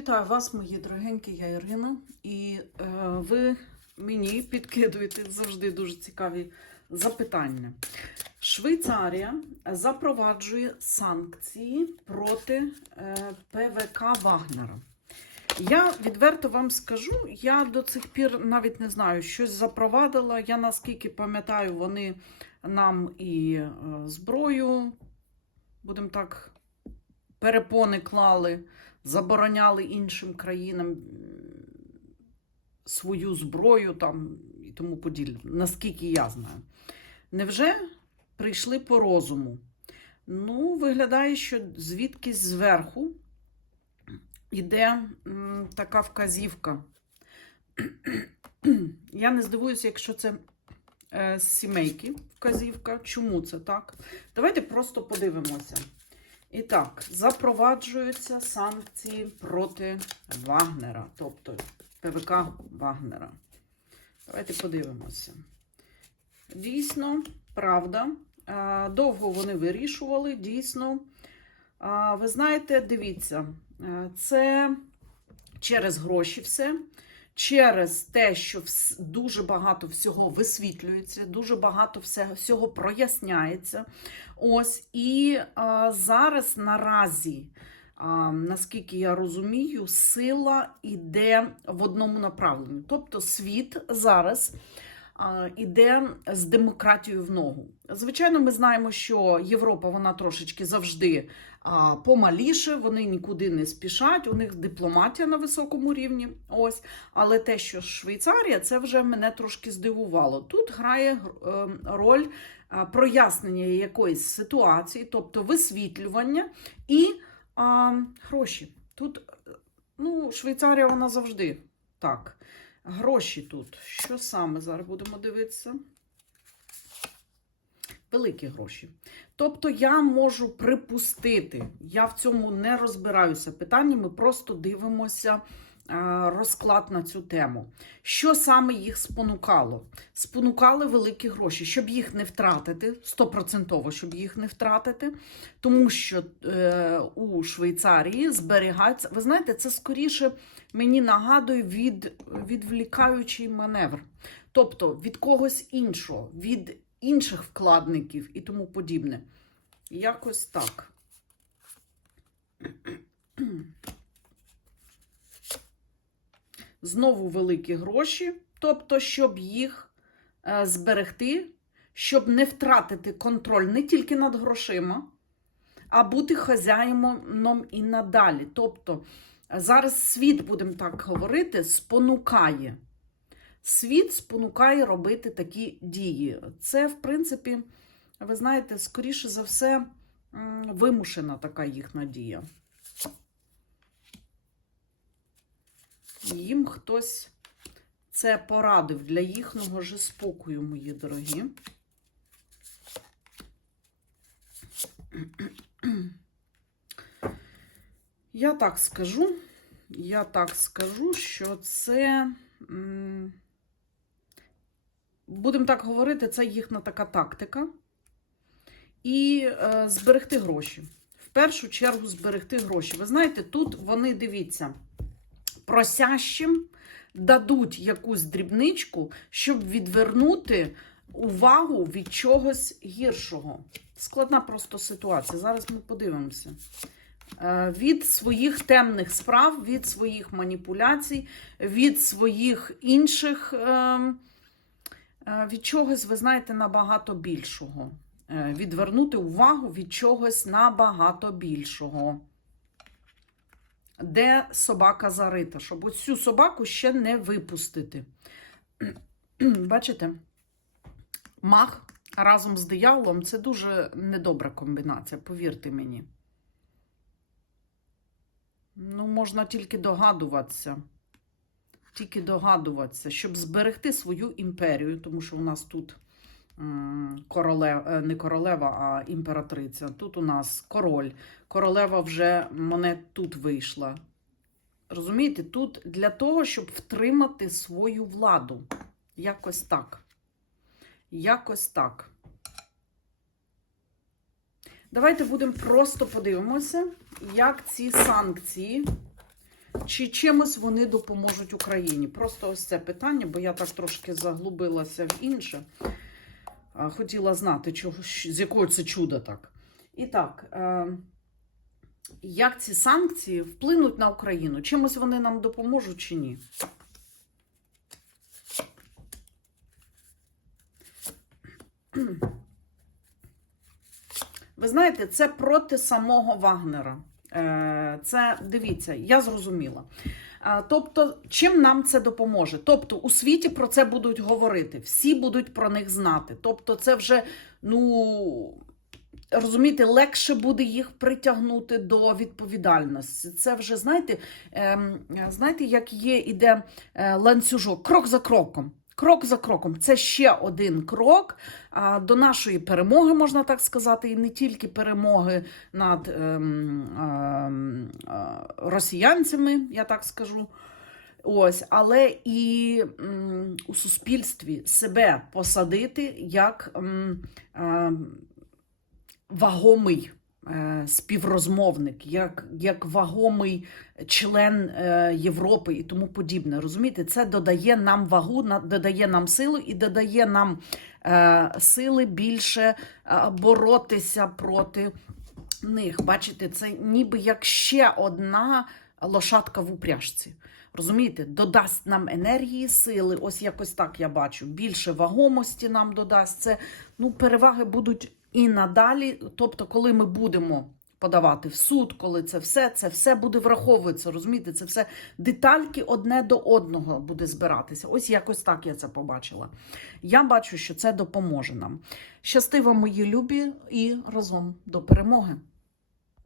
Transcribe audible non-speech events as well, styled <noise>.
Вітаю вас, мої дорогенькі, я Ірина, і е, ви мені підкидуєте завжди дуже цікаві запитання. Швейцарія запроваджує санкції проти е, ПВК Вагнера. Я відверто вам скажу, я до цих пір навіть не знаю, щось запровадила. Я наскільки пам'ятаю, вони нам і е, зброю, будемо так, перепони клали забороняли іншим країнам свою зброю там і тому подібне, наскільки я знаю. Невже прийшли по розуму? Ну, виглядає, що звідкись зверху іде м, така вказівка. Я не здивуюся, якщо це е, з сімейки вказівка. Чому це так? Давайте просто подивимося. І так, запроваджуються санкції проти Вагнера, тобто ПВК Вагнера. Давайте подивимося. Дійсно, правда. Е, Довго вони вирішували, дійсно. Ви знаєте, дивіться, е, це через гроші все, через те, що дуже багато всього висвітлюється, дуже багато всього проясняється. Ось і а, зараз наразі, наскільки я розумію, сила йде в одному направленні. Тобто світ зараз іде з демократією в ногу. Звичайно, ми знаємо, що Європа вона трошечки завжди помаліше, вони нікуди не спішать, у них дипломатія на високому рівні. Ось. Але те, що Швейцарія, це вже мене трошки здивувало. Тут грає е, роль прояснення якоїсь ситуації, тобто висвітлювання і а, гроші. Тут, е, ну, Швейцарія вона завжди так. Гроші тут. Що саме зараз будемо дивитися? Великі гроші. Тобто я можу припустити, я в цьому не розбираюся питання, ми просто дивимося е, розклад на цю тему. Що саме їх спонукало? Спонукали великі гроші, щоб їх не втратити, стопроцентово, щоб їх не втратити, тому що е, у Швейцарії зберігаються. Ви знаєте, це скоріше мені нагадує від, відвлікаючий маневр. Тобто від когось іншого, від інших вкладників і тому подібне. Якось так. <clears throat> Знову великі гроші, тобто, щоб їх е, зберегти, щоб не втратити контроль не тільки над грошима, а бути хазяїном і надалі. Тобто, зараз світ, будемо так говорити, спонукає. Світ спонукає робити такі дії. Це, в принципі, ви знаєте, скоріше за все, вимушена така їхня дія. Їм хтось це порадив для їхнього ж спокою, мої дорогі. Я так скажу, я так скажу, що це, будемо так говорити, це їхня така тактика. І е, зберегти гроші. В першу чергу зберегти гроші. Ви знаєте, тут вони дивіться, просящим дадуть якусь дрібничку, щоб відвернути увагу від чогось гіршого. Складна просто ситуація. Зараз ми подивимося. Е, Від своїх темних справ, від своїх маніпуляцій, від своїх інших, е, від чогось, ви знаєте, набагато більшого. Е, Відвернути увагу від чогось набагато більшого. Де собака зарита, щоб цю собаку ще не випустити. <clears throat> Бачите? Мах разом з дияволом це дуже недобра комбінація, повірте мені. Ну, можна тільки догадуватися. Тільки догадуватися, щоб зберегти свою імперію, тому що у нас тут королева, не королева, а імператриця. Тут у нас король. Королева вже мене тут вийшла. Розумієте, тут для того, щоб втримати свою владу. Якось так. Якось так. Давайте будемо просто подивимося, як ці санкції чи чимось вони допоможуть Україні? Просто ось це питання, бо я так трошки заглубилася в інше. Хотіла знати, чого, з якого це чудо так. І так, е, як ці санкції вплинуть на Україну? Чимось вони нам допоможуть чи ні? Ви знаєте, це проти самого Вагнера. Е, Це дивіться, я зрозуміла. Тобто, чим нам це допоможе? Тобто, у світі про це будуть говорити, всі будуть про них знати. Тобто, це вже, ну. Розумієте, легше буде їх притягнути до відповідальності. Це вже знаєте, ем, знаєте, як є іде е, ланцюжок, крок за кроком. Крок за кроком. Це ще один крок до нашої перемоги, можна так сказати, і не тільки перемоги над ем, ем, росіянцями, я так скажу. Ось, але і м, у суспільстві себе посадити як м, ем, вагомий співрозмовник, як, як вагомий член е, Європи і тому подібне. Розумієте, це додає нам вагу, додає нам силу і додає нам е, сили більше е, боротися проти них. Бачите, це ніби як ще одна лошадка в упряжці. Розумієте, додасть нам енергії, сили, ось якось так я бачу. Більше вагомості нам додасть це. Ну, переваги будуть і надалі. Тобто, коли ми будемо подавати в суд, коли це все, це все буде враховуватися. Розумієте, це все детальки одне до одного буде збиратися. Ось якось так я це побачила. Я бачу, що це допоможе нам. Щастива, мої любі, і разом до перемоги!